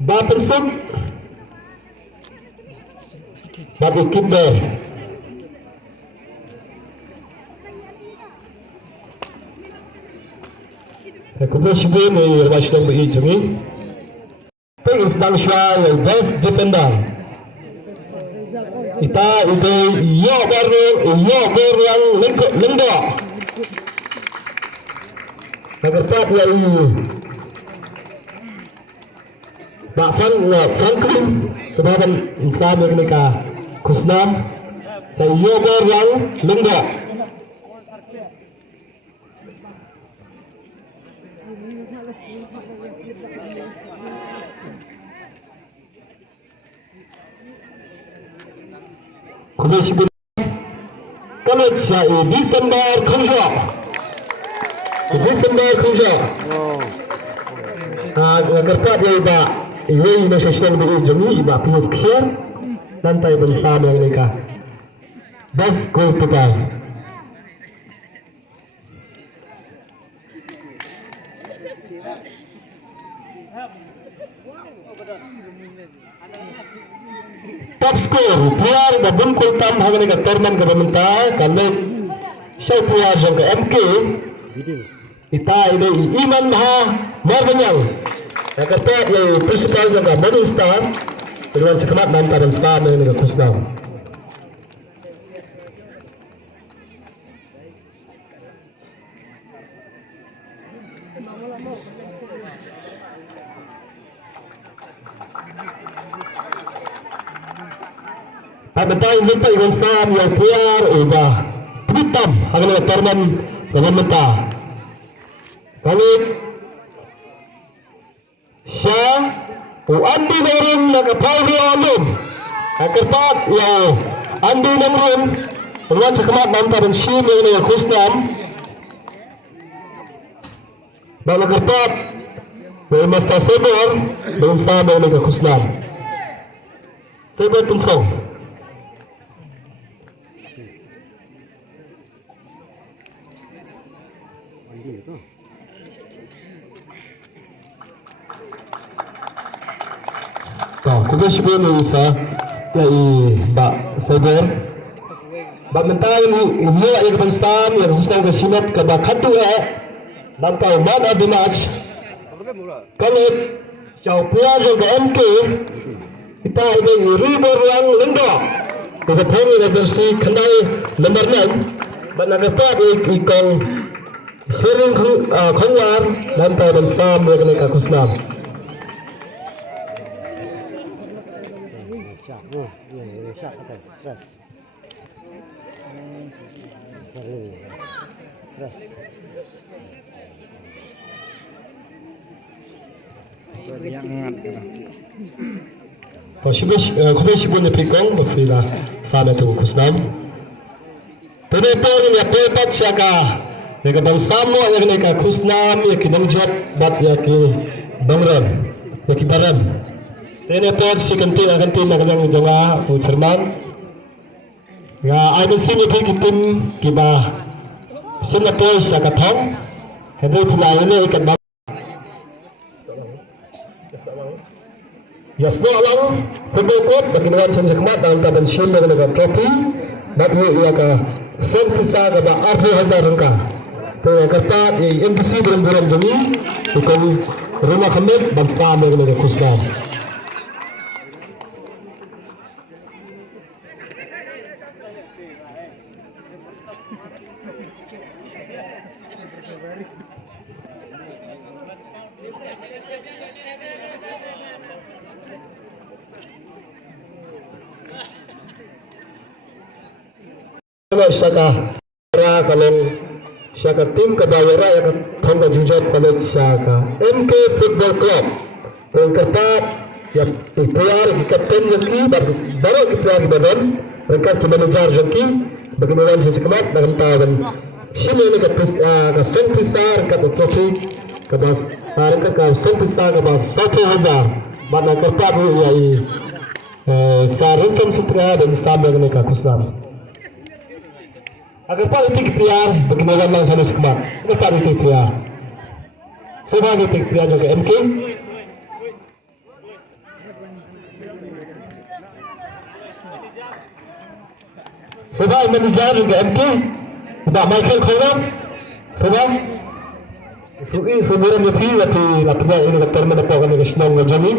Bapensuk Babi Kinder Kemudian ini Rashid Bujungi Instansia yang best defender kita itu yo baru yang lendo agar tak yang Pak Franklin sebagai insan yang nikah Kusnam saya yo baru yang lendo Kemudian kalau saya Desember kerja agar tak dia iba ini nasional begini iba pius kesian dan tay bersama yang nikah bas gol total top score player da bungkul tam hagani ka tournament ka bamenta kalle shay player jong ka MK ita ide iman ha marbanyang kata ye principal jong ka Monista dengan sekemat nanti dan sama ini ka Kusnam Pagkatay nito iwan sam yang keluar udah hitam akan torman pemerintah kali siya andi narin nakapawri alum kakerpat ya andi narin peluang sekemat nanti dan sim ini yang Kusnam bawa kerpat dari Master Sebor belum sama ini ke Kusnam Sebor Tunsong Kuda sebelum isa ya Mbak Sabar Mbak mentang ini yang bersam yang Kusnam kesinat ke bakatu nanti mana binaj kalau jauh puas juga MK kita ada ribuan yang lenda kita tahu ada versi kendai nomor 6 mana kita ikon sering keluar nanti bersam yang nikah Kusnam Komisi Pekong berfila sana tu Kusnam. Penepon ya pepat siaga. Mereka bersama yang mereka Kusnam ya kita menjawab bat ya ki Bangran ya ki Baran. Penepon si kantin akan tim akan yang menjaga Jerman. Ya ada sini tim kita Singapura siaga thong. Henry pulai ini ikat Yasno alang football court bagi dengan senjata dalam taban sim dengan trofi bagi ia ke sentisa ke arti hajar rengka dengan kata di embassy bulan Juni ikon rumah kami bangsa dengan Kusnam Saka kalau saka tim kebayara yang thongga jujat college saka MK Football Club yang ketat yang player kapten yang baru player badan mereka manager yang bagaimana sekemat dalam tahun sini ini ke sentisar ke trofi ke bas mereka ke sentisar ke bas 1,000 mana ketat ya sarun sentra dan sambil mereka Kusnam Agar pa itik PR, baginawan lang sana sikma. Agar pa itik PR. Sebab itik PR juga MK. Sebab manager juga MK. Ba Michael Khawam. Sebab sui sumuran yapi wati lapnya ini doktor mana pa kan national ngajami.